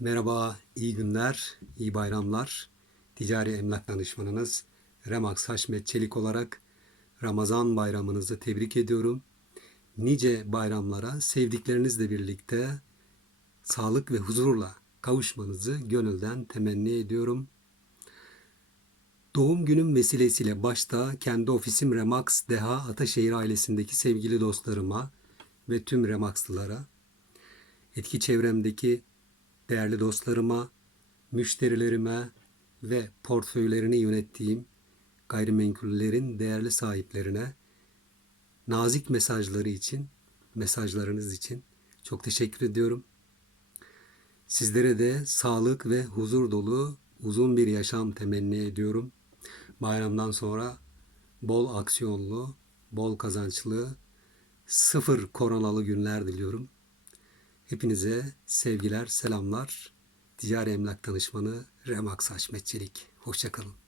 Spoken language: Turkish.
Merhaba, iyi günler, iyi bayramlar. Ticari emlak danışmanınız Remax Haşmet Çelik olarak Ramazan bayramınızı tebrik ediyorum. Nice bayramlara sevdiklerinizle birlikte sağlık ve huzurla kavuşmanızı gönülden temenni ediyorum. Doğum günüm vesilesiyle başta kendi ofisim Remax Deha Ataşehir ailesindeki sevgili dostlarıma ve tüm Remaxlılara, etki çevremdeki değerli dostlarıma, müşterilerime ve portföylerini yönettiğim gayrimenkullerin değerli sahiplerine nazik mesajları için, mesajlarınız için çok teşekkür ediyorum. Sizlere de sağlık ve huzur dolu uzun bir yaşam temenni ediyorum. Bayramdan sonra bol aksiyonlu, bol kazançlı, sıfır koronalı günler diliyorum. Hepinize sevgiler, selamlar. Ticari Emlak Danışmanı Remax Haşmet. Hoşçakalın.